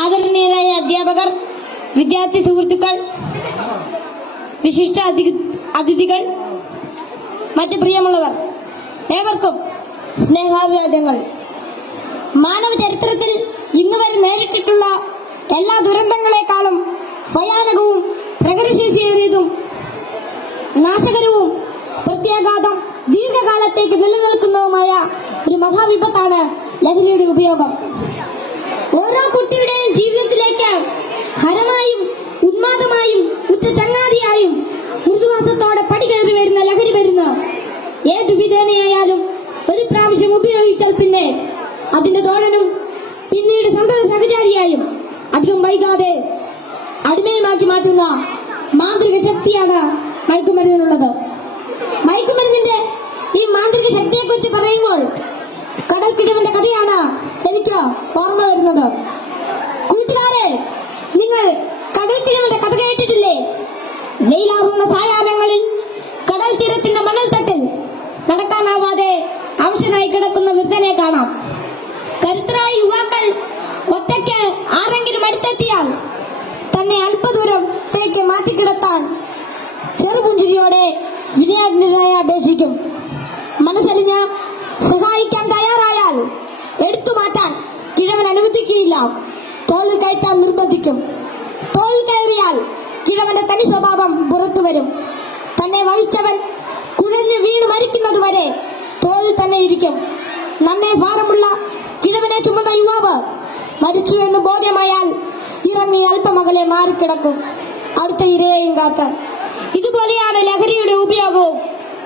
ആദരണീയരായ അധ്യാപകർ, വിദ്യാർത്ഥി സുഹൃത്തുക്കൾ, വിശിഷ്ട അതിഥികൾ, മറ്റ് പ്രിയമുള്ളവർ, ഏവർക്കും സ്നേഹാഭിവാദ്യങ്ങൾ. മാനവ ചരിത്രത്തിൽ ഇന്നുവരെ നേരിട്ടിട്ടുള്ള എല്ലാ ദുരന്തങ്ങളെക്കാളും ഭയാനകവും പ്രകൃതിശേഷിയേറിയതും നാശകരവും പ്രത്യാഘാതം ദീർഘകാലത്തേക്ക് നിലനിൽക്കുന്നതുമായ ഒരു മഹാവിപത്താണ് ലഹരിയുടെ ഉപയോഗം. ഓരോ കുട്ടിയുടെയും ജീവിതത്തിലേക്ക് ഹരമായും ഉന്മാദമായും ഉറ്റ ചങ്ങാതിയായും മൃദുവാസത്തോടെ പടികയറി വരുന്ന ലഹരി മരുന്ന് ഏതു വിധേനയായാലും ഒരു പ്രാവശ്യം ഉപയോഗിച്ചാൽ പിന്നെ അതിന്റെ തോഴനും പിന്നീട് സന്തത സഹചാരിയായും അധികം വൈകാതെ അടിമയുമാക്കി മാറ്റുന്ന മാന്ത്രിക ശക്തിയാണ് മയക്കുമരുന്നിനുള്ളത്. മയക്കുമരുന്നിന്റെ ഈ മാന്ത്രിക ശക്തിയെക്കുറിച്ച് പറയുമ്പോൾ കടൽക്കിടവിന്റെ കഥയാണ് എനിക്ക് ഓർമ്മ വരുന്നത്. കൂട്ടുകാരെ, നിങ്ങൾ കടൽക്കിടവിന്റെ കഥ കേട്ടിട്ടില്ലേ? വെയിലാറുന്ന സായാഹ്നങ്ങളിൽ കടൽ തീരത്തിന്റെ മണൽത്തട്ടിൽ നടക്കാനാവാതെ അവശനായി കിടക്കുന്ന വൃദ്ധനെ കാണാം. കരുത്തരായ യുവാക്കൾ ഒറ്റയ്ക്ക് ആരെങ്കിലും അടുത്തെത്തിയാൽ തന്നെ അല്പദൂരത്തേക്ക് മാറ്റിക്കിടത്താൻ ചെറുപുഞ്ചിരിയോടെ വിനയാജ്ഞനായി അപേക്ഷിക്കും. മനസ്സലിഞ്ഞ് സഹായിക്കാൻ തയ്യാറായാൽ എടുത്തു മാറ്റാൻ കിഴവൻ അനുവദിക്കുകയില്ല. തോളിൽ കയറ്റാൻ നിർബന്ധിക്കും. തോളിൽ കയറിയാൽ കിഴവന്റെ തനി സ്വഭാവം പുറത്തു വരും. തന്നെ വഹിച്ചവൻ കുഴഞ്ഞു വീണ് മരിക്കുന്നത് വരെ തോളിൽ തന്നെ ഇരിക്കും. നന്നേ ഭാരമുള്ള കിഴവനെ ചുമന്ന യുവാവ് മരിച്ചു എന്ന് ബോധ്യമായാൽ ഇറങ്ങി അല്പമകലെ മാറിക്കിടക്കും, അടുത്ത ഇരയെയും കാത്ത്. ഇതുപോലെയാണ് ലഹരിയുടെ ഉപയോഗവും.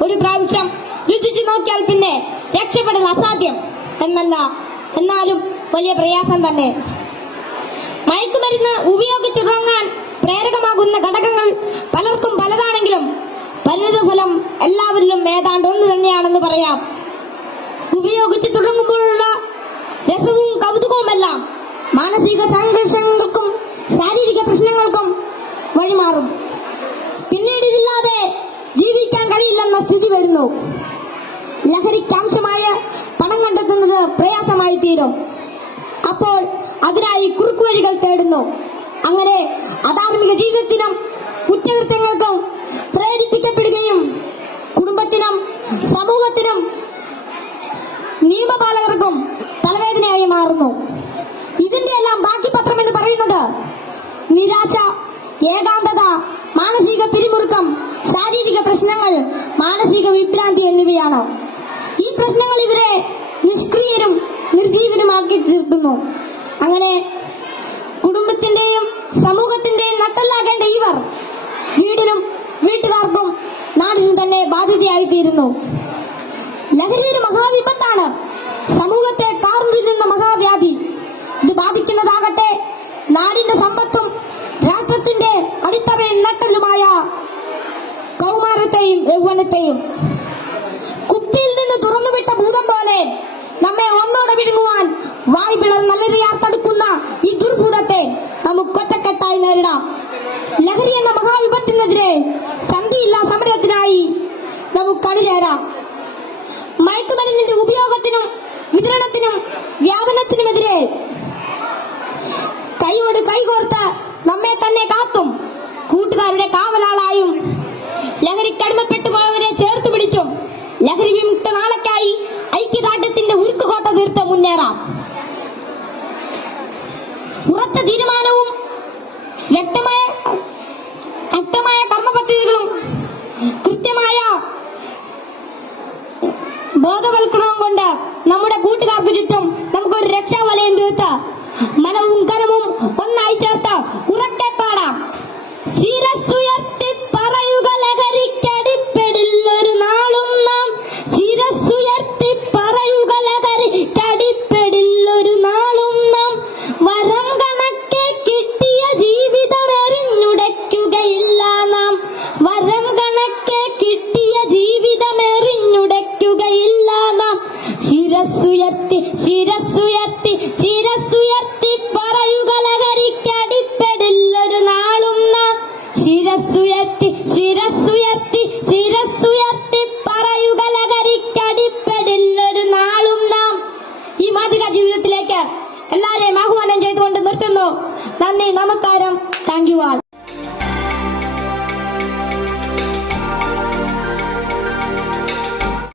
ഒരു പ്രാവശ്യം രുചിച്ചു നോക്കിയാൽ പിന്നെ രക്ഷപ്പെടൽ അസാധ്യം എന്നല്ല, എന്നാലും വലിയ പ്രയാസം തന്നെ. മയക്കുമരുന്ന് ഉപയോഗിച്ചു തുടങ്ങാൻ പ്രേരകമാകുന്ന ഘടകങ്ങൾ പലർക്കും പലതാണെങ്കിലും പരിണിതഫലം എല്ലാവരിലും ഏതാണ്ട് ഒന്ന് തന്നെയാണെന്ന് പറയാം. ഉപയോഗിച്ചു തുടങ്ങുമ്പോഴുള്ള രസവും കൗതുകവുമെല്ലാം മാനസിക സംഘർഷങ്ങൾക്കും ശാരീരിക പ്രശ്നങ്ങൾക്കും വഴിമാറും. പിന്നീട് ഇതില്ലാതെ ജീവിക്കാൻ കഴിയില്ലെന്ന സ്ഥിതി വരുന്നു. ലഹരിക്കാംശമായ പണം കണ്ടെത്തുന്നത് പ്രയാസമായി തീരും. അപ്പോൾ അതിനായി കുറുക്കുവഴികൾ തേടുന്നു. അങ്ങനെ അധാർമിക ജീവിതത്തിനും കുറ്റകൃത്യങ്ങൾക്കും പ്രേരിപ്പിക്കപ്പെടുകയും കുടുംബത്തിനും സമൂഹത്തിനും നിയമപാലകർക്കും തലവേദനയായി മാറുന്നു. ഇതിന്റെ എല്ലാം ബാക്കി പത്രം എന്ന് പറയുന്നത് നിരാശ, ഏകാന്തത, മാനസിക പിരിമുറുക്കം, ശാരീരിക പ്രശ്നങ്ങൾ, മാനസിക വിഭ്രാന്തി എന്നിവയാണ്. ഈ പ്രശ്നങ്ങൾ ഇവരെ നിഷ്ക്രിയരും നിർജീവനുമാക്കി തീർക്കുന്നു. അങ്ങനെ കുടുംബത്തിന്റെയും സമൂഹത്തിന്റെയും നട്ടല്ലാകേണ്ട ഇവർ വീടിനും വീട്ടുകാർക്കും നാടിനും തന്നെ ബാധ്യതയായി തീരുന്നു. ലഹരി ഒരു മഹാവിപത്താണ്. സമൂഹത്തെ കാർന്നു തിന്നുന്ന മഹാവ്യാധി. ഇത് ബാധിക്കുന്നതാകട്ടെ നാടിന്റെ സമ്പത്തും രാഷ്ട്രത്തിന്റെ അടിത്തറയും നട്ടലുമായ കൗമാരത്തെയും യൗവനത്തെയും. കുപ്പിയിൽ നിന്ന് തുറന്നുവിട്ട ഭൂതം പോലെ നമ്മെ ഒന്നോടെ വിഴുങ്ങുവാൻ വായ്പിളർ നല്ലറിയാൻ തടുക്കുന്ന ഈ ദുർഭൂതത്തെ നമുക്ക് ഒറ്റക്കെട്ടായി നേരിടാം. ലഹരി എന്ന മഹാവിപത്തിനെതിരെ സന്ധിയില്ലാ സമരത്തിനായി നമുക്ക് അണിചേരാം. മയക്കുമരുന്നിന്റെ ഉപയോഗത്തിനും വിതരണത്തിനും വ്യാപനത്തിനുമെതിരെ കൈയോട് കൈകോർത്ത് നമ്മെ തന്നെ കാത്തും കൂട്ടുകാരുടെ കാവലാളായും ലഹരിക്കടിമപ്പെട്ടു പോയവരെ ചേർത്ത് പിടിച്ചും ലഹരി വിമുക്ത നാളേക്കായി ഐക്യദാർഢ്യത്തിന്റെ ഉരുക്കുകോട്ട തീർത്ത് മുന്നേറാം. ഉറച്ച തീരുമാനവും വ്യക്തമായ കർമ്മപദ്ധതികളും കൃത്യമായ ബോധവൽക്കരണവും കൊണ്ട് നമ്മുടെ കൂട്ടുകാർക്ക് ചുറ്റും നമുക്കൊരു രക്ഷാവലയം തീർത്ത് മനവും കരവും ഒന്നായി ചേർത്ത് ഉറക്കെ പാടാം. ശിരസ്സുയർത്തി പറയുക ലഹരിക്കടിപ്പെടില്ലൊരു നാളും നാം. ശിരസ്സുയർത്തി പറയുക ലഹരിക്കടിപ്പെടില്ലൊരു നാളും നാം. വരം കണക്കെ കിട്ടിയ ജീവിതം എറിഞ്ഞുടയ്ക്കുകയില്ല നാം. വരം കണക്കെ കിട്ടിയ ജീവിതം എറിഞ്ഞുടയ്ക്കുകയില്ല നാം. ശിരസ്സുയർത്തി ശിരസ്സുയർത്തി ശിരസ്സുയർത്തി പറയുക ലഹരിക്കടിപ്പെടില്ല നന്ദി, നമസ്കാരം. Thank you all.